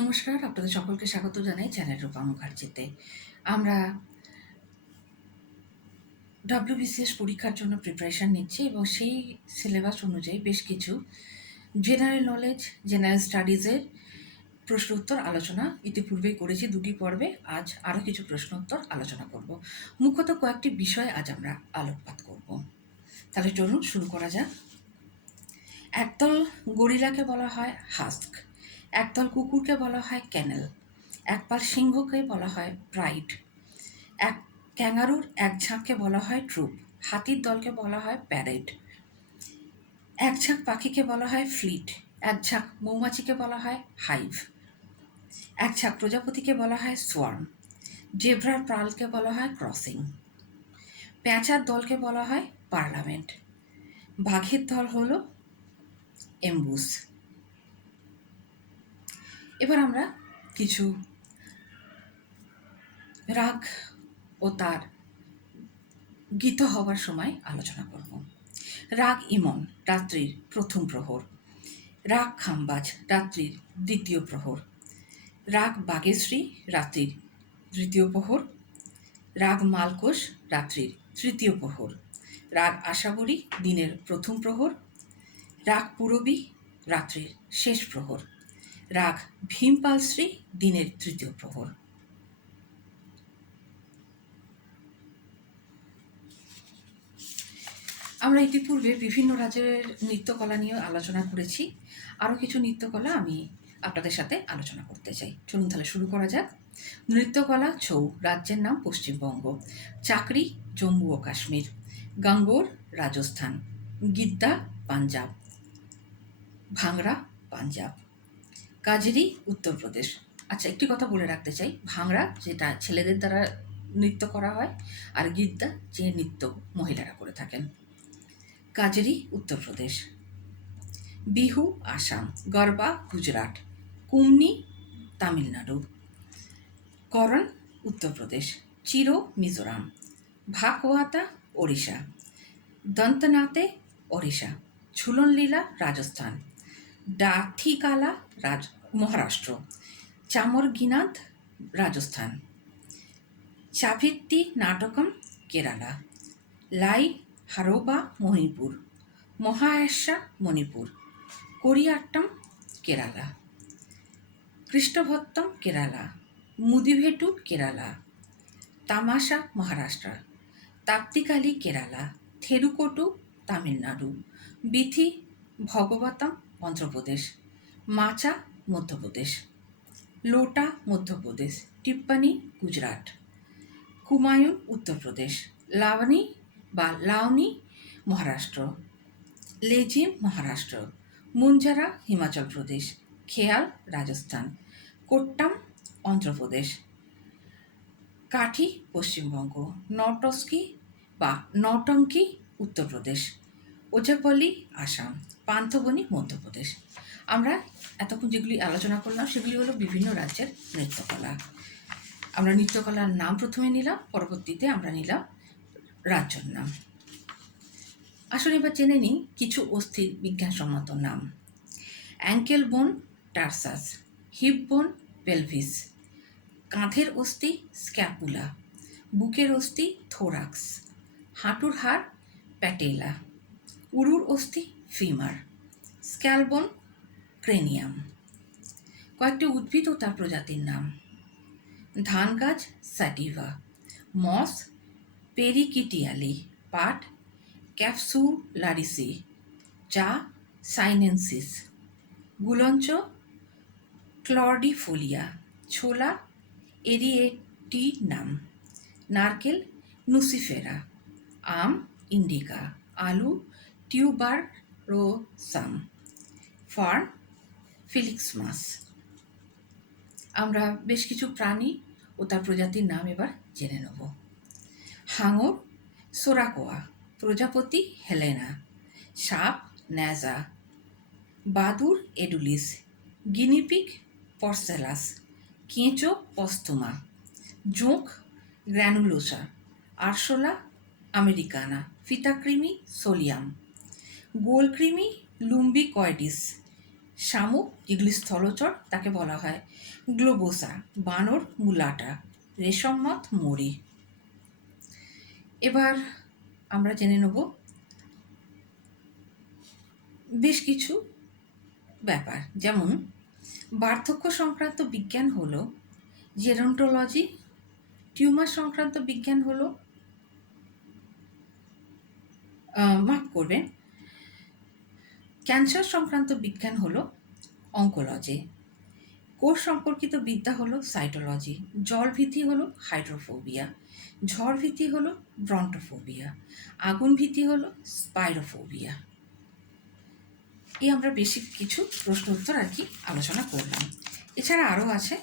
নমস্কার, আপনাদের সকলকে স্বাগত জানাই চ্যানেল রূপা মুখার্জিতে। আমরা ডাব্লিউবিসিএস পরীক্ষার জন্য প্রিপারেশান নিচ্ছি এবং সেই সিলেবাস অনুযায়ী বেশ কিছু জেনারেল নলেজ জেনারেল স্টাডিজের প্রশ্ন উত্তর আলোচনা ইতিপূর্বেই করেছি দুটি পর্বে। আজ আরও কিছু প্রশ্ন উত্তর আলোচনা করব। মুখ্যত কয়েকটি বিষয় আজ আমরা আলোকপাত করব। তাহলে চলুন শুরু করা যাক। একদল গরিলাকে বলা হয় হাস্ক। একদল কুকুরকে বলা হয় ক্যানেল, একপাল সিংহকে বলা হয় প্রাইড এক ক্যাঙ্গারুর এক ঝাঁককে বলা হয় ট্রুপ, হাতির দলকে বলা হয় প্যারেড, এক ঝাঁক পাখিকে বলা হয় ফ্লিট, এক ঝাঁক মৌমাছিকে বলা হয় হাইভ, এক ঝাঁক প্রজাপতিকে বলা হয় সোয়ার্ম জেব্রার প্রালকে বলা হয় ক্রসিং, প্যাঁচার দলকে বলা হয় পার্লামেন্ট, বাঘের দল হলো এম্বুস। এবার আমরা কিছু রাগ ও তার গীত হওয়ার সময় আলোচনা করব। রাগ ইমন, রাত্রির প্রথম প্রহর। রাগ খাম্বাজ, রাত্রির দ্বিতীয় প্রহর। রাগ বাগেশ্রী, রাত্রির তৃতীয় প্রহর। রাগ মালকোষ, রাত্রির তৃতীয় প্রহর। রাগ আশাবরী, দিনের প্রথম প্রহর। রাগ পুরবী, রাত্রির শেষ প্রহর। রাগ ভীমপালশ্রী দিনের তৃতীয় প্রহর। আমরা ইতিপূর্বে বিভিন্ন রাজ্যের নৃত্যকলা নিয়ে আলোচনা করেছি। আরও কিছু নৃত্যকলা আমি আপনাদের সাথে আলোচনা করতে চাই। চলুন তাহলে শুরু করা যাক। নৃত্যকলা ছৌ, রাজ্যের নাম পশ্চিমবঙ্গ। চাকরি, জম্মু ও কাশ্মীর। গাঙ্গোর, রাজস্থান। গিদ্দা, পাঞ্জাব। ভাংড়া পাঞ্জাব। কাজেরি উত্তরপ্রদেশ। আচ্ছা একটি কথা বলে রাখতে চাই। ভাংড়া, যেটা ছেলেদের দ্বারা নৃত্য করা হয়, আর গিদ্দা, যে নৃত্য মহিলারা করে থাকেন। কাজেরি উত্তরপ্রদেশ। বিহু, আসাম, গরবা, গুজরাট, কুমনি, তামিলনাড়ু। করণ, উত্তরপ্রদেশ। চিরো, মিজোরাম। ভাকওয়াতা ওড়িশা। দন্তনাতে, ওড়িশা। ঝুলনলীলা, রাজস্থান। ডাথিকালা রাজ, মহারাষ্ট্র। চামরগিনাথ, রাজস্থান। চাভিত্তি নাটকম, কেরালা। লাই হারোবা মণিপুর মহায়াসা মণিপুর। কোরিয়াট্টম, কেরালা। কৃষ্ণভত্তম, কেরালা। মুদিভেটু, কেরালা। তামাশা, মহারাষ্ট্র। তাপ্তিকালি, কেরালা। থেরুকোটু, তামিলনাড়ু। বিথি, ভগবতম অন্ধ্রপ্রদেশ, মাচা মধ্যপ্রদেশ, লোটা মধ্যপ্রদেশ টিপ্পানি গুজরাট কুমায়ুন উত্তরপ্রদেশ লাবণী বা লাউনি মহারাষ্ট্র, লেজিম মহারাষ্ট্র, মুঞ্জারা হিমাচল প্রদেশ, খেয়াল রাজস্থান, কোট্টাম অন্ধ্রপ্রদেশ, কাঠি পশ্চিমবঙ্গ নটস্কি বা নটঙ্কি উত্তরপ্রদেশ ওজাপল্লী আসাম। পান্থবনী মধ্যপ্রদেশ। আমরা এতক্ষণ যেগুলি আলোচনা করলাম, সেগুলি হলো বিভিন্ন রাজ্যের নৃত্যকলা। আমরা নৃত্যকলার নাম প্রথমে নিলাম, পরবর্তীতে আমরা নিলাম রাজ্যর নাম। আসলে এবার জেনে নিই কিছু অস্থির বিজ্ঞানসম্মত নাম। অ্যাঙ্কেল বোন টার্সাস, হিপ বোন পেলভিস, কাঁধের অস্থি স্ক্যাপুলা, বুকের অস্থি থোরাক্স, হাঁটুর হাড় প্যাটেলা, উরুর অস্থি ফিমার স্ক্যালবন ক্রেনিয়াম কয়েকটি উদ্ভিদ ও তার প্রজাতির নাম। ধান গাছ স্যাটিভা মস পেরিকিটিয়ালি পাট ক্যাপসুলারিসি চা সাইনেন্সিস গুলঞ্চ ক্লর্ডিফোলিয়া ছোলা এরিয়েটি নাম নারকেল নুসিফেরা আম ইন্ডিকা আলু টিউবারোসাম ফার্ন ফিলিক্স মাস। আমরা বেশ কিছু প্রাণী ও তার প্রজাতির নাম এবার জেনে নেব। হাঙর, সোরাকোয়া, প্রজাপতি হেলেনা, সাপ ন্যাজা, বাদুর এডুলিস গিনিপিক পর্সেলাস, কেঁচো পস্তুমা, জোঁক গ্র্যানুলোসা, আরশোলা আমেরিকানা, ফিতাকৃমি সোলিয়াম। গোলকৃমি লুম্বিকয়েডিস শামুক যেগুলি স্থলচর, তাকে বলা হয়। গ্লোবোসা, বানর, মুলাটা। রেশমমত মরি। এবার আমরা জেনে নেব বেশ কিছু ব্যাপার। যেমন, বার্ধক্য সংক্রান্ত বিজ্ঞান হলো, জেরন্টোলজি, টিউমার সংক্রান্ত বিজ্ঞান হলো মাফ করবেন ক্যান্সার সংক্রান্ত বিজ্ঞান হলো অঙ্কোলজি। কোষ সম্পর্কিত বিদ্যা হলো সাইটোলজি। জল ভীতি হলো হাইড্রোফোবিয়া। ঝড় ভীতি হলো ব্রন্টোফোবিয়া। আগুন ভীতি হলো স্পাইরোফোবিয়া। এই আমরা বেশি কিছু প্রশ্ন উত্তর আর কি আলোচনা করলাম। এছাড়া আরও আছে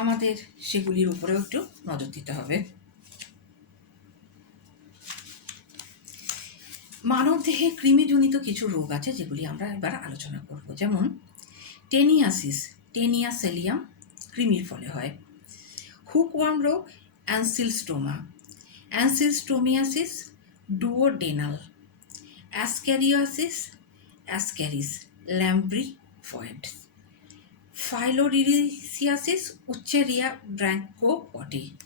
আমাদের সেগুলির উপরেও একটু নজর দিতে হবে। মানবদেহে কৃমিজনিত কিছু রোগ আছে যেগুলি আমরা এবার আলোচনা করব। যেমন, টেনিয়াসিস টেনিয়াসেলিয়াম কৃমির ফলে হয়। হুকওয়ার্ম রোগ, অ্যানসিলস্টোমা। অ্যানসিলস্টোমিয়াসিস, ডুওডেনাল। অ্যাসক্যারিয়াসিস অ্যাসক্যারিস ল্যাম্ব্রি ফয়েড ফাইলোরিসিয়াসিস, উচ্চেরিয়া ব্র্যাঙ্কোপটি।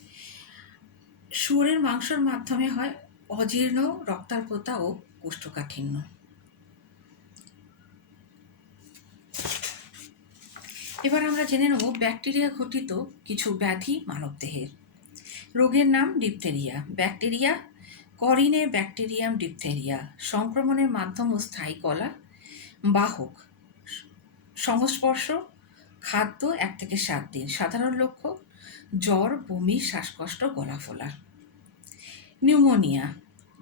শুয়োরের মাংসের মাধ্যমে হয় অজীর্ণ, রক্তাল্পতা ও কোষ্ঠকাঠিন্য। এবার আমরা জেনে নেব ব্যাকটেরিয়া ঘটিত কিছু ব্যাধি মানবদেহের। রোগের নাম ডিপথেরিয়া। Bacteria, corynebacterium diphtheria. সংক্রমণের মাধ্যম ও স্থায়ী কলা, বাহক। সংস্পর্শ, খাদ্য এক থেকে সাত দিন। সাধারণ লক্ষ্য, জ্বর, বমি, শ্বাসকষ্ট গলা ফোলা নিউমোনিয়া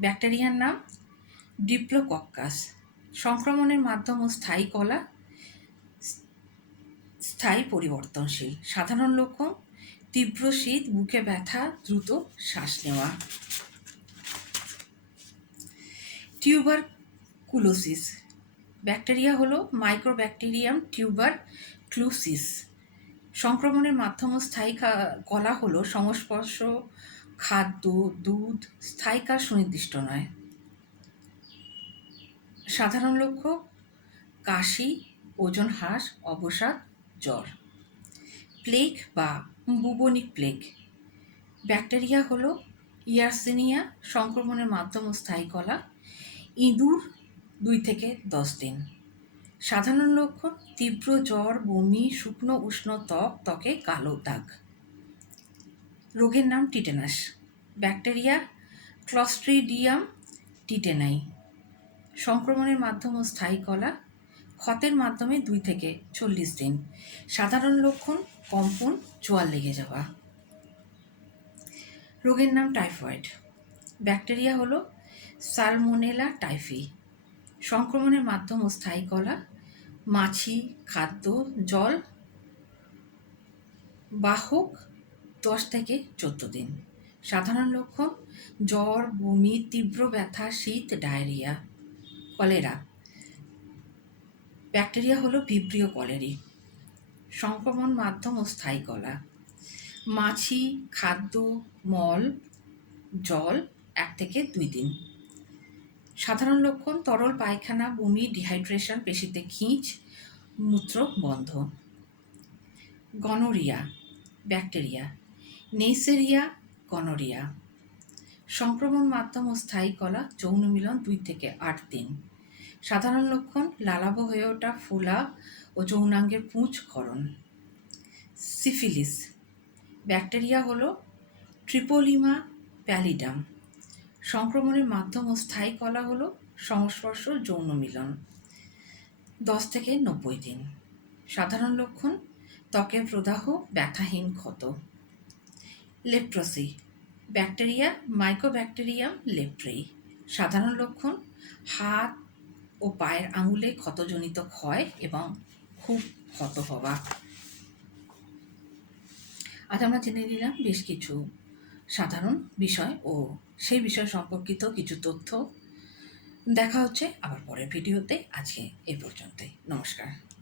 ব্যাকটেরিয়ার নাম ডিপ্লোকক্কাস সংক্রমণের মাধ্যম ও স্থায়ী কলা, স্থায়ী পরিবর্তনশীল। সাধারণ লক্ষণ তীব্র শীত, বুকে ব্যথা, দ্রুত শ্বাস নেওয়া। টিউবার কুলোসিস ব্যাকটেরিয়া হলো মাইক্রোব্যাকটেরিয়াম টিউবার ক্লুসিস সংক্রমণের মাধ্যম স্থায়ী কলা হলো সংস্পর্শ খাদ্য, দুধ স্থায়ী কাজ সুনির্দিষ্ট নয়। সাধারণ লক্ষ্য, কাশি, ওজন হ্রাস, অবসাদ, জ্বর। প্লেগ বা বুবনিক প্লেগ। ব্যাকটেরিয়া হলো ইয়ারসিনিয়া, সংক্রমণের মাধ্যম স্থায়ী কলা, ইঁদুর দুই থেকে দশ দিন। সাধারণ লক্ষণ তীব্র জ্বর, বমি, শুকনো উষ্ণ ত্বক, ত্বকে কালো দাগ। রোগের নাম টিটেনাস। Bacteria Clostridium টিটেনাই। সংক্রমণের মাধ্যম স্থায়ী কলা ক্ষতের মাধ্যমে দুই থেকে চল্লিশ দিন। সাধারণ লক্ষণ কম্পন চোয়াল লেগে যাওয়া। রোগের নাম টাইফয়েড। ব্যাকটেরিয়া হলো সালমোনেলা টাইফি। সংক্রমণের মাধ্যম স্থায়ী কলা মাছি, খাদ্য, জল, বাহক দশ থেকে চোদ্দ দিন। সাধারণ লক্ষণ, জ্বর, বমি, তীব্র ব্যথা, শীত, ডায়রিয়া, কলেরা। ব্যাকটেরিয়া হলো ভিব্রিও কলেরি, সংক্রমণ মাধ্যম ও স্থায়ী কলা। মাছি, খাদ্য, মল, জল এক থেকে দুই দিন। সাধারণ লক্ষণ, তরল পায়খানা, বমি, ডিহাইড্রেশন, পেশিতে খিঁচ মূত্র বন্ধ। Gonorrhoea, bacteria. নেইসেরিয়া গনোরিয়া সংক্রমণ মাধ্যম ও স্থায়ী কলা যৌন মিলন দুই থেকে আট দিন। সাধারণ লক্ষণ লালাভ হয়ে ওঠা ফোলা ও যৌনাঙ্গের পুঁজ সিফিলিস, ব্যাকটেরিয়া হলো ট্রিপোলিমা প্যালিডাম। সংক্রমণের মাধ্যম ও স্থায়ী কলা হলো সংস্পর্শ যৌন মিলন। দশ থেকে নব্বই দিন। সাধারণ লক্ষণ, ত্বকের প্রদাহ, ব্যথাহীন ক্ষত। লেপ্রসি, ব্যাকটেরিয়া মাইক্রোব্যাকটেরিয়াম লেপ্রেই সাধারণ লক্ষণ, হাত ও পায়ের আঙুলে ক্ষতজনিত ক্ষয় এবং খুব ক্ষত হওয়া। আজ আমরা জেনে নিলাম বেশ কিছু সাধারণ বিষয় ও সেই বিষয় সম্পর্কিত কিছু তথ্য। দেখা হচ্ছে আবার পরের ভিডিওতে। আজকে এ পর্যন্তই। নমস্কার।